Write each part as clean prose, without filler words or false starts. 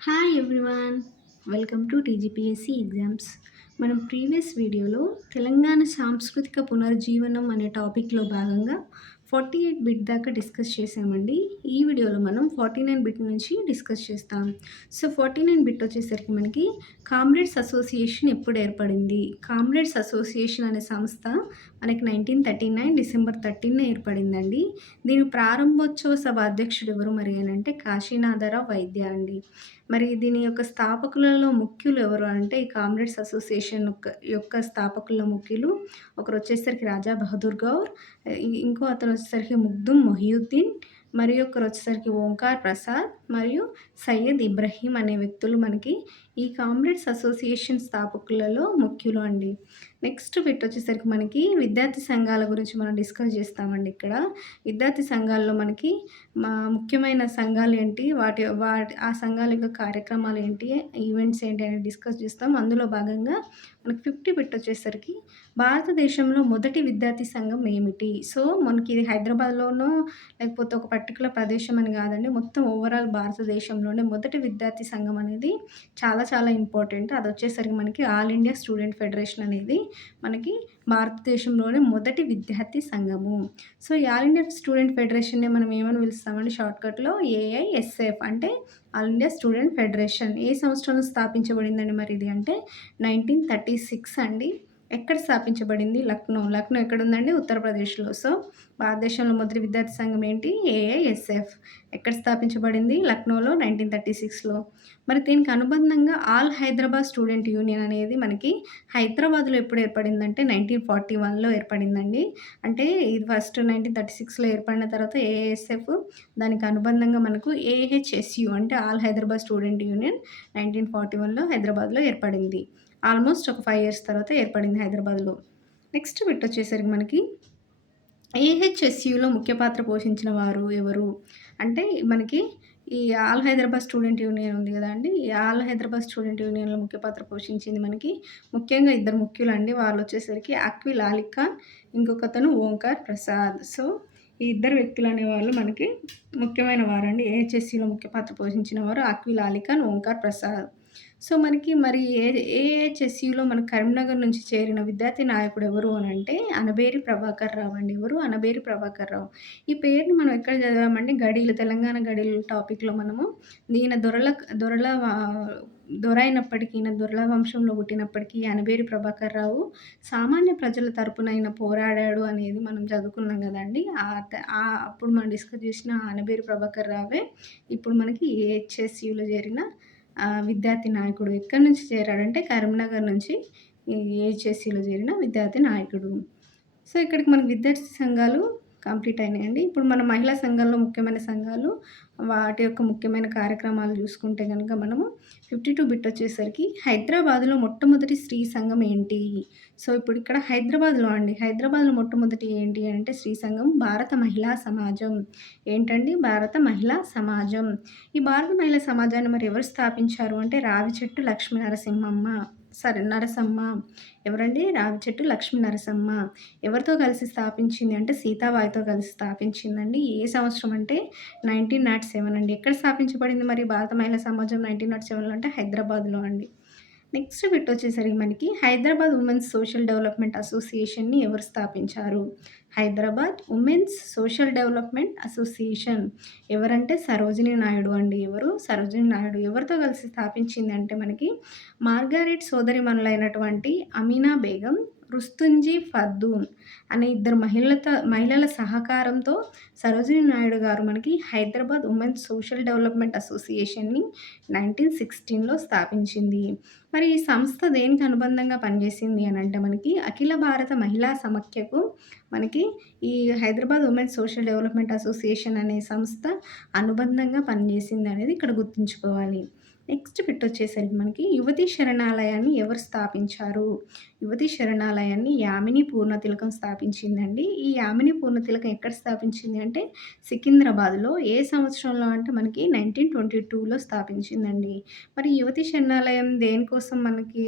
Hi everyone, welcome to TGPSC exams. మనం previous వీడియోలో తెలంగాణ సాంస్కృతిక పునర్జీవనం అనే టాపిక్లో భాగంగా 48 బిట్ దాకా డిస్కస్ చేసామండి. ఈ వీడియోలో మనం 49 బిట్ నుంచి డిస్కస్ చేస్తాం. సో 49 బిట్ వచ్చేసరికి మనకి కామ్రేడ్స్ అసోసియేషన్ ఎప్పుడు ఏర్పడింది? కామ్రేడ్స్ అసోసియేషన్ అనే సంస్థ మనకి 1939 డిసెంబర్ 13 ఏర్పడిందండి. దీని ప్రారంభోత్సవ సభ అధ్యక్షుడు ఎవరు మరి అని అంటే కాశీనాథరావు వైద్య అండి. మరి దీని యొక్క స్థాపకులలో ముఖ్యులు ఎవరు అంటే ఈ కామ్రేడ్స్ అసోసియేషన్ యొక్క స్థాపకుల్లో ముఖ్యులు ఒకరు వచ్చేసరికి రాజా బహదూర్ గౌర్, ఇంకో అతను వచ్చేసరికి ముగ్దుమ్ మొహియుద్దీన్, మరియు ఒకరు వచ్చేసరికి ఓంకార్ ప్రసాద్ మరియు సయ్యద్ ఇబ్రహీం అనే వ్యక్తులు మనకి ఈ కామ్రేడ్స్ అసోసియేషన్ స్థాపకులలో ముఖ్యులు అండి. నెక్స్ట్ బిట్ వచ్చేసరికి మనకి విద్యార్థి సంఘాల గురించి మనం డిస్కస్ చేస్తామండి. ఇక్కడ విద్యార్థి సంఘాల్లో మనకి ముఖ్యమైన సంఘాలు ఏంటి, వాటి ఆ సంఘాల యొక్క కార్యక్రమాలు ఏంటి, ఈవెంట్స్ ఏంటి అనేది డిస్కస్ చేస్తాం. అందులో భాగంగా మనకి 50 బిట్ వచ్చేసరికి భారతదేశంలో మొదటి విద్యార్థి సంఘం ఏమిటి? సో మనకి ఇది హైదరాబాద్‌లోనో లేకపోతే ఒక పర్టిక్యులర్ ప్రదేశం అని కాదండి. మొత్తం ఓవరాల్ భారతదేశంలోనే మొదటి విద్యార్థి సంఘం అనేది చాలా చాలా ఇంపార్టెంట్. అదొచ్చేసరికి మనకి ఆల్ ఇండియా స్టూడెంట్ ఫెడరేషన్ అనేది మనకి భారతదేశంలోనే మొదటి విద్యార్థి సంఘము. సో ఈ ఆల్ ఇండియా స్టూడెంట్ ఫెడరేషన్‌ని మనం ఏమని పిలుస్తామంటే షార్ట్‌కట్‌లో ఏఐఎస్ఎఫ్ అంటే ఆల్ ఇండియా స్టూడెంట్ ఫెడరేషన్. ఏ సంవత్సరంలో స్థాపించబడిందండి మరి ఇది అంటే 1936 అండి. ఎక్కడ స్థాపించబడింది? లక్నో. లక్నో ఎక్కడుందండి? ఉత్తరప్రదేశ్‌లో. సో భారతదేశంలో మొదటి విద్యార్థి సంఘం ఏంటి? ఏఐఎస్ఎఫ్. ఎక్కడ స్థాపించబడింది? లక్నోలో 1936లో. మరి దీనికి అనుబంధంగా ఆల్ హైదరాబాద్ స్టూడెంట్ యూనియన్ అనేది మనకి హైదరాబాద్‌లో ఎప్పుడు ఏర్పడిందంటే 1941లో ఏర్పడిందండి. అంటే ఇది ఫస్ట్ 1936లో ఏర్పడిన తర్వాత ఏఐఎస్ఎఫ్, దానికి అనుబంధంగా మనకు ఏహెచ్ఎస్యు అంటే ఆల్ హైదరాబాద్ స్టూడెంట్ యూనియన్ 1941లో హైదరాబాద్‌లో ఏర్పడింది. ఆల్మోస్ట్ ఒక 5 ఇయర్స్ తర్వాత ఏర్పడింది హైదరాబాద్‌లో. నెక్స్ట్ బిట్ వచ్చేసరికి మనకి ఏహెచ్ఎస్యులో ముఖ్య పాత్ర పోషించిన వారు ఎవరు? అంటే మనకి ఈ ఆల్ హైదరాబాద్ స్టూడెంట్ యూనియన్ ఉంది గదండీ! ఈ ఆల్ హైదరాబాద్ స్టూడెంట్ యూనియన్‌లో ముఖ్య పాత్ర పోషించింది మనకి ముఖ్యంగా ఇద్దరు ముఖ్యులండి. వాళ్ళొచ్చేసరికి అక్విల్ అలీ ఖాన్, ఇంకొకతను ఓంకార్ ప్రసాద్. సో ఈ ఇద్దరు వ్యక్తులనేవాళ్ళు మనకి ముఖ్యమైన వారండి. ఏహెచ్ఎస్‌సిలో ముఖ్య పాత్ర పోషించిన వారు అక్విల్ అలీ ఖాన్, ఓంకార్ ప్రసాద్. సో మనకి మరి ఏహెచ్ఎస్‌యులో మన కరీంనగర్ నుంచి చేరిన విద్యార్థి నాయకుడు ఎవరు అనంటే అనబేరి ప్రభాకర్ రావు అండి. ఎవరు? అనబేరి ప్రభాకర్ రావు. ఈ పేరుని మనం ఎక్కడ చదివామంటే గడీలు, తెలంగాణ గడీలు టాపిక్‌లో మనము ఈయన దొరల దొర అయినప్పటికీ, ఈయన దొరల వంశంలో పుట్టినప్పటికీ అనబేరి ప్రభాకర్ రావు సామాన్య ప్రజల తరపున ఈయన పోరాడాడు అనేది మనం చదువుకున్నాం గదండీ! అప్పుడు మనం డిస్కస్ చేసిన అనబేరి ప్రభాకర్ రావే ఇప్పుడు మనకి ఏహెచ్ఎస్‌యులో చేరిన విద్యార్థి నాయకుడు. ఎక్కడి నుంచి చేరాడంటే కరీంనగర్ నుంచి ఈ ఏహెచ్ఎస్‌సిలో చేరిన విద్యార్థి నాయకుడు. సో ఇక్కడికి మనకి విద్యార్థి సంఘాలు కంప్లీట్ అయినాయండి. ఇప్పుడు మన మహిళా సంఘాల్లో ముఖ్యమైన సంఘాలు, వాటి యొక్క ముఖ్యమైన కార్యక్రమాలు చూసుకుంటే గనుక మనము 52 బిట్ వచ్చేసరికి హైదరాబాద్‌లో మొట్టమొదటి స్త్రీ సంఘం ఏంటి? సో ఇప్పుడు ఇక్కడ హైదరాబాద్‌లో అండి. హైదరాబాద్‌లో మొట్టమొదటి ఏంటి అంటే స్త్రీ సంఘం భారత మహిళా సమాజం. ఏంటండి? భారత మహిళా సమాజం. ఈ భారత మహిళా సమాజాన్ని మరి ఎవరు స్థాపించారు అంటే రావిచెట్టు లక్ష్మీ నరసమ్మ. ఎవరండి? రావిచెట్టు లక్ష్మీ నరసమ్మ. ఎవరితో కలిసి స్థాపించింది అంటే సీతాబాయితో కలిసి స్థాపించిందండి. ఏ సంవత్సరం అంటే 1907 అండి. ఎక్కడ స్థాపించబడింది మరి భారత మహిళా సమాజం 1907లో అంటే హైదరాబాద్‌లో అండి. నెక్స్ట్ బిట్ వచ్చేసరికి మనకి హైదరాబాద్ ఉమెన్స్ సోషల్ డెవలప్‌మెంట్ అసోసియేషన్‌ని ఎవరు స్థాపించారు? Hyderabad women's social development association ఎవరంటే సరోజినీ నాయుడు అండి. ఎవరు? సరోజినీ నాయుడు. ఎవరితో కలిసి స్థాపించింది అంటే మనకి మార్గారెట్ సోదరీమణులైనటువంటి అమీనా బేగం, రుస్తుంజీ ఫర్దూన్ అనే ఇద్దరు మహిళల సహకారంతో సరోజినీ నాయుడు గారు మనకి హైదరాబాద్ ఉమెన్స్ సోషల్ డెవలప్‌మెంట్ అసోసియేషన్‌ని 1916లో స్థాపించింది. మరి ఈ సంస్థ దేనికి అనుబంధంగా పనిచేసింది అనంటే మనకి అఖిల భారత మహిళా సమాఖ్యకు మనకి ఈ Hyderabad women's social development association అనే సంస్థ అనుబంధంగా పనిచేసింది అనేది ఇక్కడ గుర్తుంచుకోవాలి. నెక్స్ట్ బిట్ వచ్చేసరికి మనకి యువతీ శరణాలయాన్ని ఎవరు స్థాపించారు? యువతీ శరణాలయాన్ని యామిని పూర్ణతిలకం స్థాపించిందండి. ఈ యామిని పూర్ణతిలకం ఎక్కడ స్థాపించింది అంటే సికింద్రాబాద్‌లో. ఏ సంవత్సరంలో అంటే మనకి 1922లో స్థాపించిందండి. మరి యువతి శరణాలయం దేనికోసం మనకి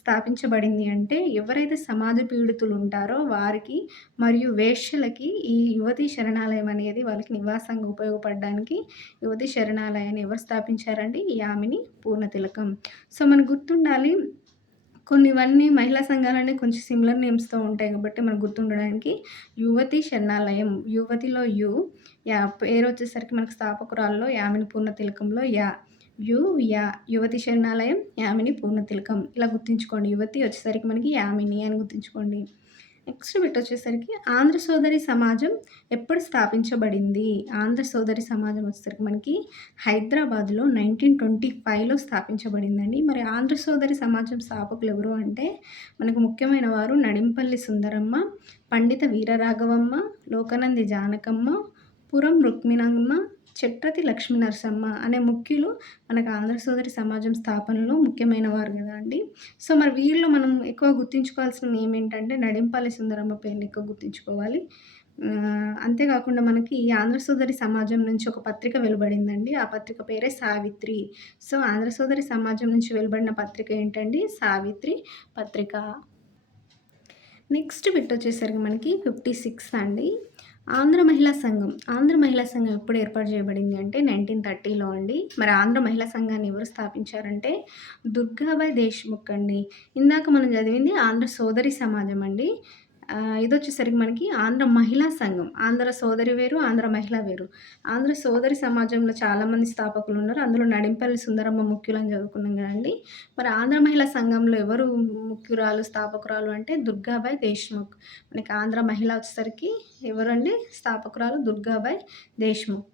స్థాపించబడింది అంటే ఎవరైతే సమాజ పీడితులు ఉంటారో వారికి మరియు వేశ్యలకి ఈ యువతి శరణాలయం అనేది వాళ్ళకి నివాసంగా ఉపయోగపడడానికి యువతి శరణాలయాన్ని ఎవరు స్థాపించారండి? యామిని పూర్ణతిలకం. సో, మనకు గుర్తుండాలి ఇవన్నీ మహిళా సంఘాలన్నీ కొంచెం సిమిలర్ నేమ్స్‌తో ఉంటాయి కాబట్టి మనకు గుర్తుండడానికి యువతి శరణాలయం, యువతిలో యు, పేరొచ్చేసరికి మనకు స్థాపకురాల్లో యామిని పూర్ణతిలకంలో యా, యు, యా, యువతి శరణాలయం, యామిని పూర్ణతిలకం ఇలా గుర్తుంచుకోండి. యువతి వచ్చేసరికి మనకి యామిని అని గుర్తుంచుకోండి. నెక్స్ట్ బిట్ వచ్చేసరికి ఆంధ్ర సోదరి సమాజం ఎప్పుడు స్థాపించబడింది? ఆంధ్ర సోదరి సమాజం వచ్చేసరికి మనకి హైదరాబాద్‌లో 1925లో స్థాపించబడిందండి. మరి ఆంధ్ర సోదరి సమాజం స్థాపకులు ఎవరు అంటే మనకు ముఖ్యమైన వారు నడింపల్లి సుందరమ్మ, పండిత వీరరాఘవమ్మ, లోకనంది జానకమ్మ, పురం రుక్మిణమ్మ, చెట్రతి లక్ష్మీ నరసమ్మ అనే ముఖ్యులు మనకు ఆంధ్ర సోదరి సమాజం స్థాపనలో ముఖ్యమైన వారు కదా అండి. సో, మరి వీరిలో మనం ఎక్కువ గుర్తుంచుకోవాల్సిన నేమ్ ఏంటంటే నడింపల్లి సుందరమ్మ పేరుని ఎక్కువ గుర్తుంచుకోవాలి. అంతేకాకుండా మనకి ఈ ఆంధ్ర సోదరి సమాజం నుంచి ఒక పత్రిక వెలువడిందండి. ఆ పత్రిక పేరే సావిత్రి. సో, ఆంధ్ర సోదరి సమాజం నుంచి వెలువడిన పత్రిక ఏంటండి? సావిత్రి పత్రిక. నెక్స్ట్ బిట్ వచ్చేసరికి మనకి 56 అండి. ఆంధ్ర మహిళా సంఘం. ఆంధ్ర మహిళా సంఘం ఎప్పుడు ఏర్పాటు చేయబడింది అంటే 1930లో అండి. మరి ఆంధ్ర మహిళా సంఘాన్ని ఎవరు స్థాపించారంటే దుర్గాబాయ్ దేశ్ముఖ్ అండి. ఇందాక మనం చదివింది ఆంధ్ర సోదరి సమాజం అండి. ఇదొచ్చేసరికి మనకి ఆంధ్ర మహిళా సంఘం. ఆంధ్ర సోదరి వేరు, ఆంధ్ర మహిళ వేరు. ఆంధ్ర సోదరి సమాజంలో చాలామంది స్థాపకులున్నారు. అందులో నడింపల్లి సుందరమ్మ ముఖ్యులని చదువుకున్నాం కదండీ. మరి ఆంధ్ర మహిళా సంఘంలో ఎవరు ముఖ్యురాలు, స్థాపకురాలు అంటే దుర్గాబాయ్ దేశ్ముఖ్. మనకి ఆంధ్ర మహిళ వచ్చేసరికి ఎవరండి? స్థాపకురాలు దుర్గాబాయ్ దేశ్ముఖ్.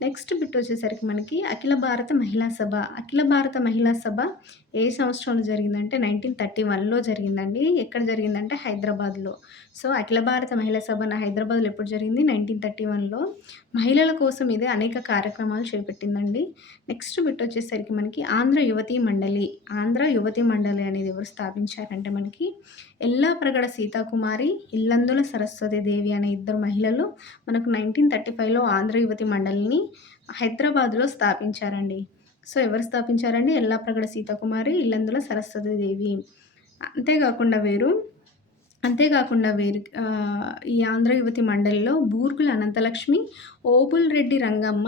నెక్స్ట్ బిట్ వచ్చేసరికి మనకి అఖిల భారత మహిళా సభ. అఖిల భారత మహిళా సభ ఏ సంవత్సరంలో జరిగిందంటే 1931లో జరిగిందండి. ఎక్కడ జరిగిందంటే హైదరాబాద్‌లో. సో, అఖిల భారత మహిళా సభ హైదరాబాద్‌లో ఎప్పుడు జరిగింది? 1931లో. మహిళల కోసం ఇది అనేక కార్యక్రమాలు చేపట్టిందండి. నెక్స్ట్ బిట్ వచ్చేసరికి మనకి ఆంధ్ర యువతీ మండలి. ఆంధ్ర యువతీ మండలి అనేది ఎవరు స్థాపించారంటే మనకి ఎల్లాప్రగడ సీతాకుమారి, ఇల్లందుల సరస్వతి దేవి అనే ఇద్దరు మహిళలు మనకు 1935లో ఆంధ్ర యువతి మండలిని హైదరాబాద్‌లో స్థాపించారండి. సో, ఎవరు స్థాపించారండి? ఎల్లాప్రగడ సీతాకుమారి, ఇల్లందుల సరస్వతి దేవి. అంతేగాకుండా వీరు ఈ ఆంధ్ర యువతి మండలిలో బూర్గుల అనంతలక్ష్మి, ఓబుల్రెడ్డి రంగమ్మ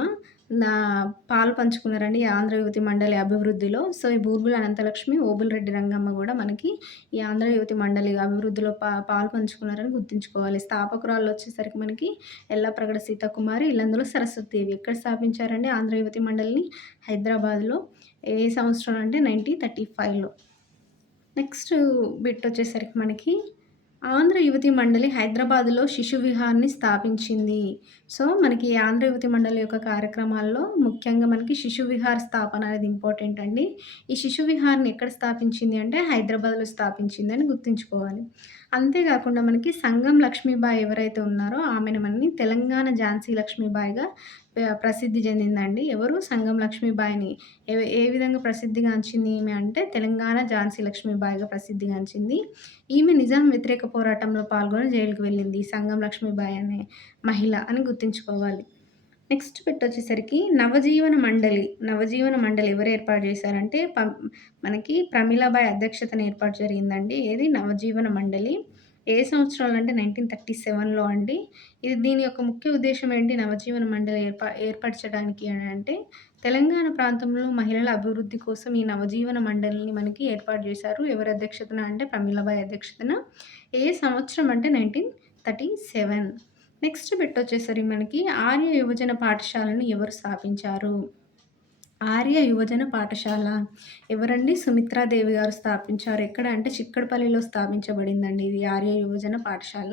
పాలు పంచుకున్నారండి ఈ ఆంధ్ర యువతి మండలి అభివృద్ధిలో. సో, ఈ బూర్గుల అనంతలక్ష్మి, ఓబుల్రెడ్డి రంగమ్మ కూడా మనకి ఈ ఆంధ్ర యువతి మండలి అభివృద్ధిలో పాలు పంచుకున్నారని గుర్తుంచుకోవాలి. స్థాపకురాళ్ళు వచ్చేసరికి మనకి ఎల్లాప్రగడ సీతాకుమారి, ఇల్లందుల సరస్వతీదేవి. ఎక్కడ స్థాపించారండి ఆంధ్ర యువతి మండలిని? హైదరాబాద్‌లో. ఏ సంవత్సరం అంటే 1935లో. నెక్స్ట్ బిట్ వచ్చేసరికి మనకి ఆంధ్ర యువతి మండలి హైదరాబాద్‌లో శిశు విహార్‌ని స్థాపించింది. సో, మనకి ఆంధ్ర యువతి మండలి యొక్క కార్యక్రమాల్లో ముఖ్యంగా మనకి శిశు విహార్ స్థాపన అనేది ఇంపార్టెంట్ అండి. ఈ శిశు విహార్‌ని ఎక్కడ స్థాపించింది అంటే హైదరాబాద్‌లో స్థాపించిందని గుర్తుంచుకోవాలి. అంతేకాకుండా మనకి సంగం లక్ష్మీబాయి ఎవరైతే ఉన్నారో ఆమెను మనని తెలంగాణ ఝాన్సీ లక్ష్మీబాయిగా ప్రసిద్ధి చెందిందండి. ఎవరు? సంగం లక్ష్మీబాయిని ఏ విధంగా ప్రసిద్ధిగాంచింది ఈమె అంటే తెలంగాణ ఝాన్సీ లక్ష్మీబాయిగా ప్రసిద్ధిగాంచింది. ఈమె నిజాం వ్యతిరేక పోరాటంలో పాల్గొని జైలుకి వెళ్ళింది. సంగం లక్ష్మీబాయి అనే మహిళ అని గుర్తుంచుకోవాలి. నెక్స్ట్ బిట్ వచ్చేసరికి నవజీవన మండలి. నవజీవన మండలి ఎవరు ఏర్పాటు చేశారంటే మనకి ప్రమీలాబాయి అధ్యక్షతన ఏర్పాటు జరిగిందండి. ఏది? నవజీవన మండలి. ఏ సంవత్సరంలో అంటే 1937లో అండి. దీని యొక్క ముఖ్య ఉద్దేశ్యం ఏంటి? నవజీవన మండలి ఏర్పరచడానికి అని అంటే తెలంగాణ ప్రాంతంలో మహిళల అభివృద్ధి కోసం ఈ నవజీవన మండలిని మనకి ఏర్పాటు చేశారు. ఎవరి అధ్యక్షతన అంటే ప్రమీలాబాయి అధ్యక్షతన. ఏ సంవత్సరం అంటే 1937. నెక్స్ట్ బిట్ వచ్చేసరికి మనకి ఆర్య యువజన పాఠశాలను ఎవరు స్థాపించారు? ఆర్య యువజన పాఠశాల ఎవరండి? సుమిత్రాదేవి గారు స్థాపించారు. ఎక్కడ అంటే చిక్కడపల్లిలో స్థాపించబడిందండి ఇది ఆర్య యువజన పాఠశాల.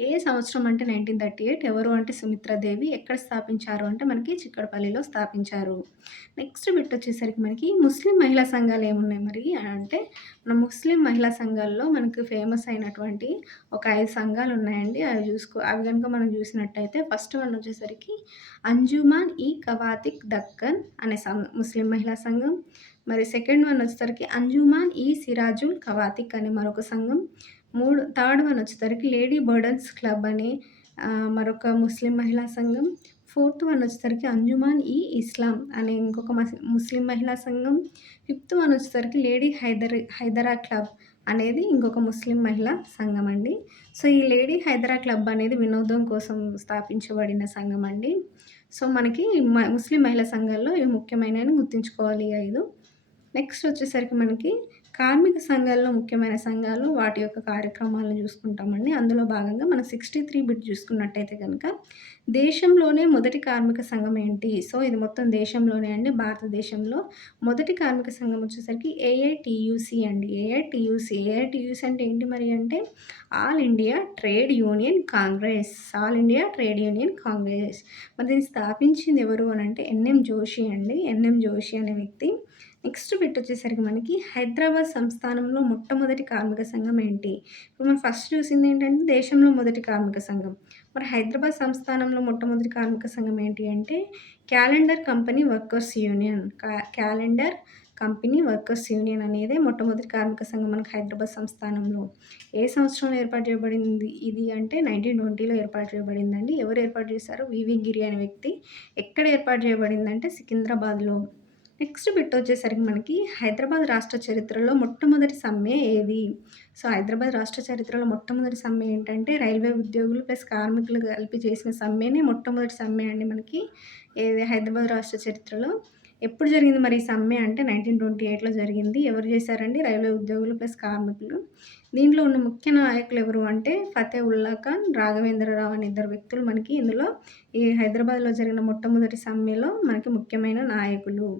ఏ సంవత్సరం అంటే 1938. ఎవరు అంటే సుమిత్రాదేవి. ఎక్కడ స్థాపించారు అంటే మనకి చిక్కడపల్లిలో స్థాపించారు. నెక్స్ట్ బిట్ వచ్చేసరికి మనకి ముస్లిం మహిళా సంఘాలు ఏమున్నాయి మరి అంటే మన ముస్లిం మహిళా సంఘాల్లో మనకు ఫేమస్ అయినటువంటి ఒక 5 సంఘాలు ఉన్నాయండి. అవి గనుక మనం చూసినట్టయితే ఫస్ట్ వన్ వచ్చేసరికి అంజుమాన్ ఈ కవాతిక్ దక్కన్ అనే ముస్లిం మహిళా సంఘం. మరి సెకండ్ వన్ వచ్చేసరికి అంజుమాన్ ఈ సిరాజుల్ కవాతిక్ అనే మరొక సంఘం. థర్డ్ వన్ వచ్చేసరికి లేడీ బర్డన్స్ క్లబ్ అని మరొక ముస్లిం మహిళా సంఘం. ఫోర్త్ వన్ వచ్చేసరికి అంజుమాన్ ఈ ఇస్లాం అనే ఇంకొక ముస్లిం మహిళా సంఘం. ఫిఫ్త్ వన్ వచ్చేసరికి లేడీ హైదరా క్లబ్ అనేది ఇంకొక ముస్లిం మహిళా సంఘం అండి. సో, ఈ లేడీ హైదరా క్లబ్ అనేది వినోదం కోసం స్థాపించబడిన సంఘం అండి. సో, మనకి ముస్లిం మహిళా సంఘాల్లో ఇవి ముఖ్యమైనవని గుర్తుంచుకోవాలి ఈ 5. నెక్స్ట్ వచ్చేసరికి మనకి కార్మిక సంఘాల్లో ముఖ్యమైన సంఘాలు వాటి యొక్క కార్యక్రమాలను చూసుకుంటామండి. అందులో భాగంగా మనం 63 బిట్ చూసుకున్నట్టయితే గనక దేశంలోనే మొదటి కార్మిక సంఘం ఏంటి? సో, ఇది మొత్తం దేశంలోనే అండి. భారతదేశంలో మొదటి కార్మిక సంఘం వచ్చేసరికి ఏఐటీయూసీ అండి. ఏఐటీయూసీ అంటే ఏంటి మరి అంటే all India trade union Congress. All India trade union Congress. మరి దీన్ని స్థాపించింది ఎవరు అనంటే ఎన్ఎం జోషి అండి. ఎన్ఎం జోషి అనే వ్యక్తి. నెక్స్ట్ బిట్ వచ్చేసరికి మనకి హైదరాబాద్ సంస్థానంలో మొట్టమొదటి కార్మిక సంఘం ఏంటి? ఇప్పుడు మనం ఫస్ట్ చూసింది ఏంటంటే దేశంలో మొదటి కార్మిక సంఘం. మరి హైదరాబాద్ సంస్థానంలో మొట్టమొదటి కార్మిక సంఘం ఏంటి అంటే calendar company workers union. Calendar company workers union అనేదే మొట్టమొదటి కార్మిక సంఘం మనకు హైదరాబాద్ సంస్థానంలో. ఏ సంవత్సరంలో ఏర్పాటు చేయబడింది ఇది అంటే 1920లో ఏర్పాటు చేయబడిందండి. ఎవరు ఏర్పాటు చేశారు? వివి గిరి అనే వ్యక్తి. ఎక్కడ ఏర్పాటు చేయబడిందంటే సికింద్రాబాద్‌లో. నెక్స్ట్ బిట్ వచ్చేసరికి మనకి హైదరాబాద్ రాష్ట్ర చరిత్రలో మొట్టమొదటి సమ్మె ఏది? సో, హైదరాబాద్ రాష్ట్ర చరిత్రలో మొట్టమొదటి సమ్మె ఏంటంటే రైల్వే ఉద్యోగులు ప్లస్ కార్మికులు కలిపి చేసిన సమ్మెనే మొట్టమొదటి సమ్మె అండి మనకి. ఏది హైదరాబాద్ రాష్ట్ర చరిత్రలో. ఎప్పుడు జరిగింది మరి ఈ సమ్మె అంటే 1928లో జరిగింది. ఎవరు చేశారండి? రైల్వే ఉద్యోగులు ప్లస్ కార్మికులు. దీంట్లో ఉన్న ముఖ్య నాయకులు ఎవరు అంటే ఫతే ఉల్లా ఖాన్, రాఘవేంద్రరావు అనే ఇద్దరు వ్యక్తులు మనకి ఇందులో ఈ హైదరాబాద్‌లో జరిగిన మొట్టమొదటి సమ్మెలో మనకి ముఖ్యమైన నాయకులు.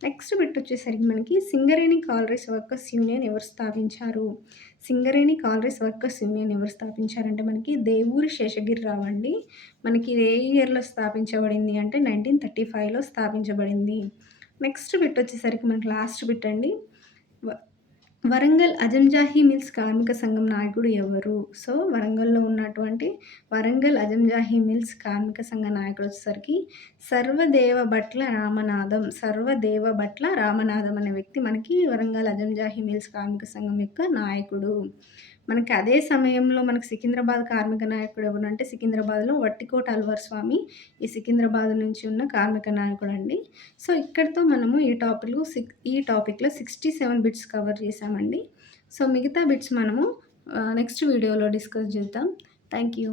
నెక్స్ట్ బిట్ వచ్చేసరికి మనకి సింగరేణి కాలరీస్ వర్కర్స్ యూనియన్ ఎవరు స్థాపించారు? సింగరేణి కాలరీస్ వర్కర్స్ యూనియన్ ఎవరు స్థాపించారంటే మనకి దేవూరి శేషగిరిరావు అండి. మనకి ఇది ఏ ఇయర్‌లో స్థాపించబడింది అంటే 1935లో స్థాపించబడింది. నెక్స్ట్ బిట్ వచ్చేసరికి మనకి లాస్ట్ బిట్ అండి. వ వరంగల్ అజంజాహి మిల్స్ కార్మిక సంఘం నాయకుడు ఎవరు? సో, వరంగల్‌లో ఉన్నటువంటి వరంగల్ అజంజాహి మిల్స్ కార్మిక సంఘ నాయకుడు వచ్చేసరికి సర్వదేవ భట్ల రామనాథం అనే వ్యక్తి మనకి వరంగల్ అజంజాహి మిల్స్ కార్మిక సంఘం యొక్క నాయకుడు. మనకి అదే సమయంలో మనకి సికింద్రాబాద్ కార్మిక నాయకుడు ఎవరంటే సికింద్రాబాద్‌లో వట్టికోట అల్వార్ స్వామి ఈ సికింద్రాబాద్ నుంచి ఉన్న కార్మిక నాయకుడండి. సో, ఇక్కడితో మనము ఈ టాపిక్‌లో 67 బిట్స్ కవర్ చేశామండి. సో, మిగతా బిట్స్ మనము నెక్స్ట్ వీడియోలో డిస్కస్ చేద్దాం. Thank you.